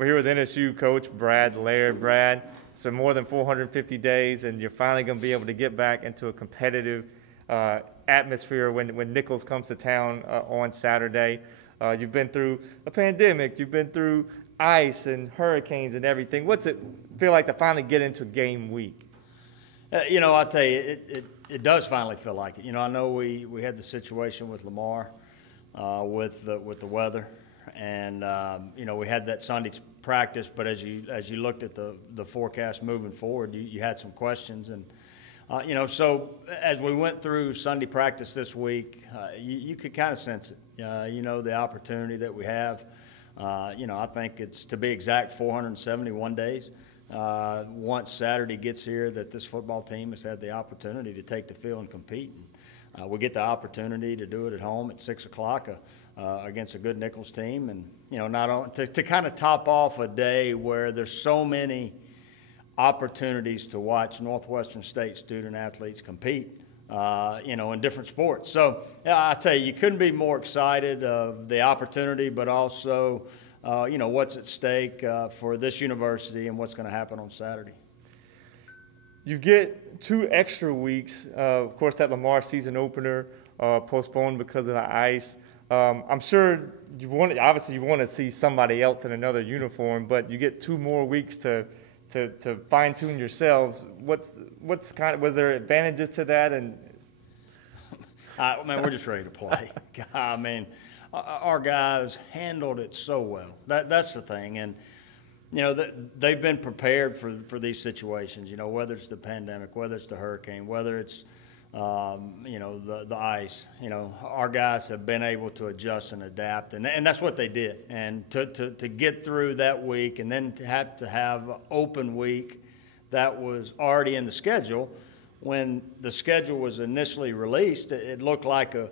We're here with NSU coach Brad Laird. Brad, it's been more than 450 days, and you're finally going to be able to get back into a competitive atmosphere when Nicholls comes to town on Saturday. You've been through a pandemic, you've been through ice and hurricanes and everything. What's it feel like to finally get into game week? I'll tell you, it does finally feel like it. I know we had the situation with Lamar with the weather, and we had that Sunday practice. But as you looked at the forecast moving forward, you had some questions, and so as we went through Sunday practice this week, you could kind of sense it. The opportunity that we have. I think it's, to be exact, 471 days. Once Saturday gets here, that this football team has had the opportunity to take the field and compete. And, we get the opportunity to do it at home at 6 o'clock against a good Nicholls team, and not only to kind of top off a day where there's so many opportunities to watch Northwestern State student athletes compete, in different sports. So I tell you, you couldn't be more excited of the opportunity, but also what's at stake for this university and what's going to happen on Saturday. You get 2 extra weeks. Of course, that Lamar season opener postponed because of the ice. I'm sure you want to see somebody else in another uniform, but you get 2 more weeks to fine tune yourselves. Was there advantages to that? And we're just ready to play. I mean, our guys handled it so well. That's the thing, and they've been prepared for these situations. Whether it's the pandemic, whether it's the hurricane, whether it's the ice. Our guys have been able to adjust and adapt, and that's what they did. And to get through that week, and then to have an open week that was already in the schedule. When the schedule was initially released, it looked like a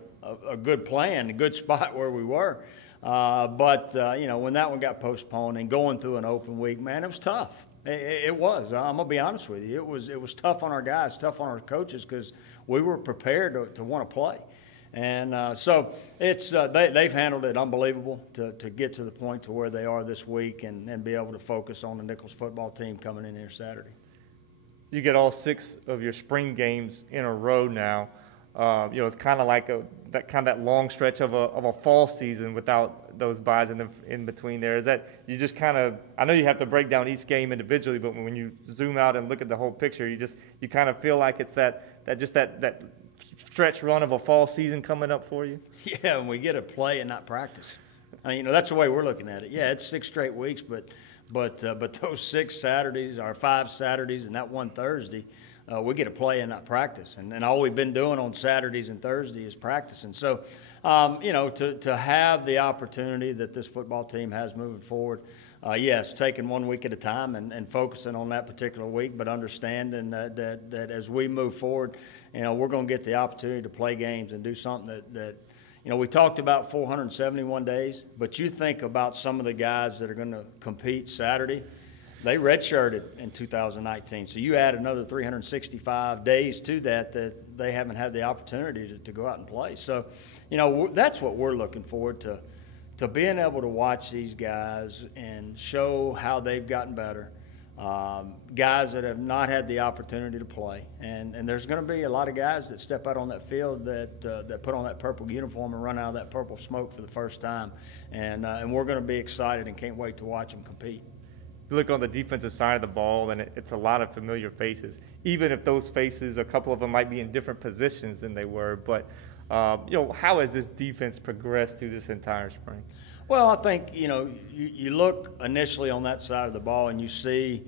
good plan, a good spot where we were. But when that one got postponed and going through an open week, man, it was tough. It was. I'm gonna be honest with you. It was tough on our guys, tough on our coaches, because we were prepared to want to play, and so it's they've handled it unbelievable to get to the point to where they are this week and be able to focus on the Nicholls football team coming in here Saturday. You get all 6 of your spring games in a row now. It's kind of like that long stretch of a fall season without those byes in between there. Is that you just kind of, I know you have to break down each game individually, but when you zoom out and look at the whole picture, you kind of feel like it's that stretch run of a fall season coming up for you? Yeah, and we get to play and not practice. I mean, that's the way we're looking at it. Yeah, it's 6 straight weeks, but those 6 Saturdays or 5 Saturdays and that one Thursday, we get to play and not practice. And all we've been doing on Saturdays and Thursdays is practicing. So, to have the opportunity that this football team has moving forward, yes, taking 1 week at a time and focusing on that particular week, but understanding that as we move forward, we're going to get the opportunity to play games and do something that we talked about 471 days, but you think about some of the guys that are going to compete Saturday. They redshirted in 2019, so you add another 365 days to that they haven't had the opportunity to go out and play. So, that's what we're looking forward to being able to watch these guys and show how they've gotten better. Guys that have not had the opportunity to play, and there's going to be a lot of guys that step out on that field that put on that purple uniform and run out of that purple smoke for the first time, and we're going to be excited and can't wait to watch them compete. You look on the defensive side of the ball, and it's a lot of familiar faces. Even if those faces, a couple of them might be in different positions than they were, but how has this defense progressed through this entire spring? Well, I think, you look initially on that side of the ball and you see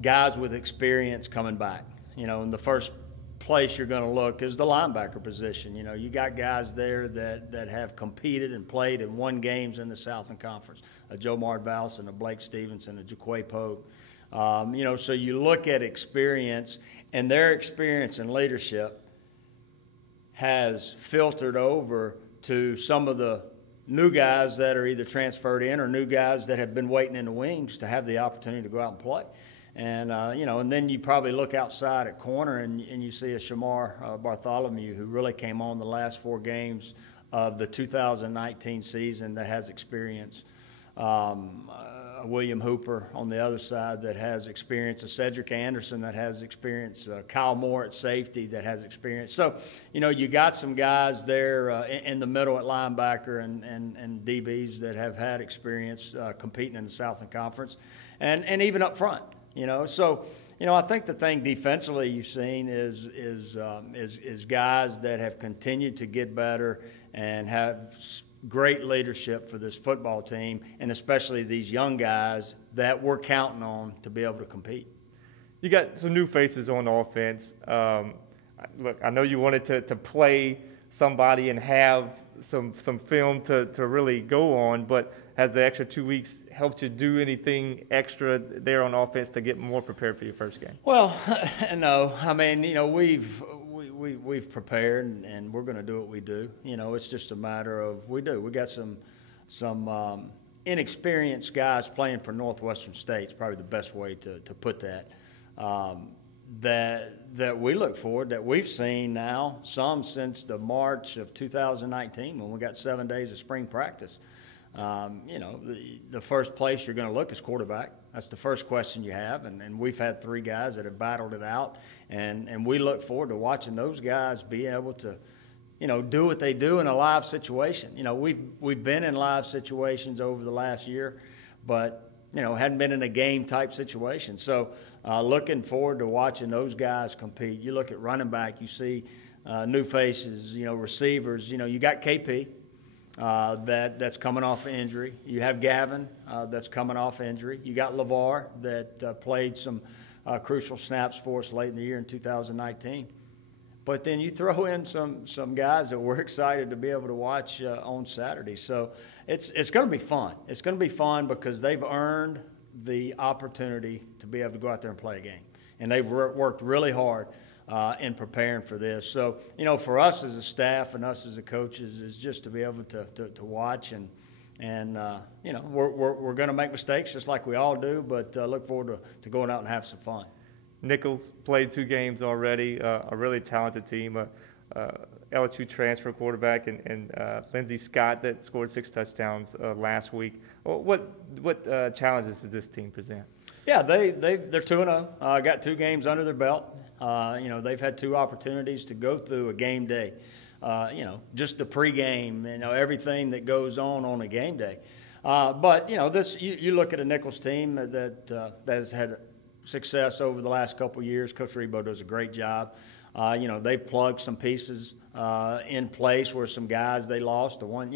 guys with experience coming back. In the first place you're going to look is the linebacker position. You got guys there that have competed and played and won games in the Southern Conference. A Joe Mardvallis and a Blake Stevenson, a Jaquay Pogue. So you look at experience, and their experience and leadership has filtered over to some of the new guys that are either transferred in or new guys that have been waiting in the wings to have the opportunity to go out and play. And, and then you probably look outside at corner and you see a Shamar Bartholomew, who really came on the last 4 games of the 2019 season, that has experience. William Hooper on the other side that has experience, a Cedric Anderson that has experience, Kyle Moore at safety that has experience. So, you got some guys there in the middle at linebacker and DBs that have had experience competing in the Southern Conference, and even up front. So. I think the thing defensively you've seen is guys that have continued to get better and have great leadership for this football team, and especially these young guys that we're counting on to be able to compete. You got some new faces on offense. Look, I know you wanted to play somebody and have some film to really go on, but has the extra 2 weeks helped you do anything extra there on offense to get more prepared for your first game? Well, no. I mean, we've prepared and we're going to do what we do. It's just a matter of we got some inexperienced guys playing for Northwestern State. It's probably the best way to put that. That we look forward, that we've seen now, some since the March of 2019 when we got 7 days of spring practice. The first place you're going to look is quarterback. That's the first question you have, and we've had 3 guys that have battled it out, and we look forward to watching those guys be able to, do what they do in a live situation. We've been in live situations over the last year, but hadn't been in a game-type situation. So looking forward to watching those guys compete. You look at running back, you see new faces, receivers. You got KP that's coming off injury. You have Gavin that's coming off injury. You got LeVar that played some crucial snaps for us late in the year in 2019. But then you throw in some guys that we're excited to be able to watch on Saturday. So it's going to be fun. It's going to be fun because they've earned the opportunity to be able to go out there and play a game. And they've worked really hard in preparing for this. So, for us as a staff and us as the coaches is just to be able to watch and we're going to make mistakes just like we all do, but look forward to going out and have some fun. Nicholls played 2 games already, a really talented team, LSU transfer quarterback and Lindsey Scott that scored 6 touchdowns last week. What challenges does this team present? Yeah, they're 2-0, got 2 games under their belt. They've had 2 opportunities to go through a game day, just the pregame, everything that goes on a game day. But, you look at a Nicholls team that has had success over the last couple of years. Coach Rebo does a great job. They've plugged some pieces in place where some guys they lost. The one,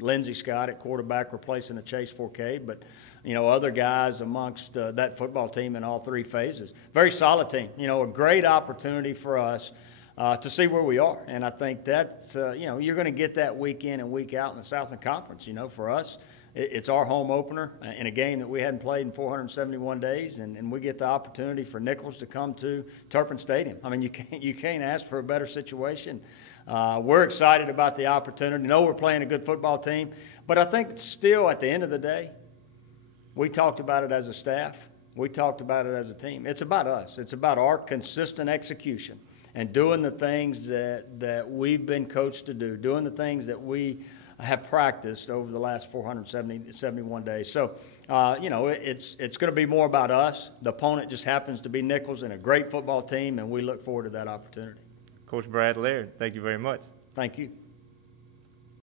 Lindsey Scott at quarterback replacing a Chase Forcade, but other guys amongst that football team in all 3 phases. Very solid team. A great opportunity for us to see where we are, and I think that's you're going to get that week in and week out in the Southern Conference. For us, it's our home opener in a game that we hadn't played in 471 days, and we get the opportunity for Nicholls to come to Turpin Stadium. I mean, you can't ask for a better situation. We're excited about the opportunity. We're playing a good football team, but I think still at the end of the day, we talked about it as a staff. We talked about it as a team. It's about us. It's about our consistent execution and doing the things that we've been coached to do, doing the things that we have practiced over the last 471 days. So, it's going to be more about us. The opponent just happens to be Nicholls and a great football team, and we look forward to that opportunity. Coach Brad Laird, thank you very much. Thank you.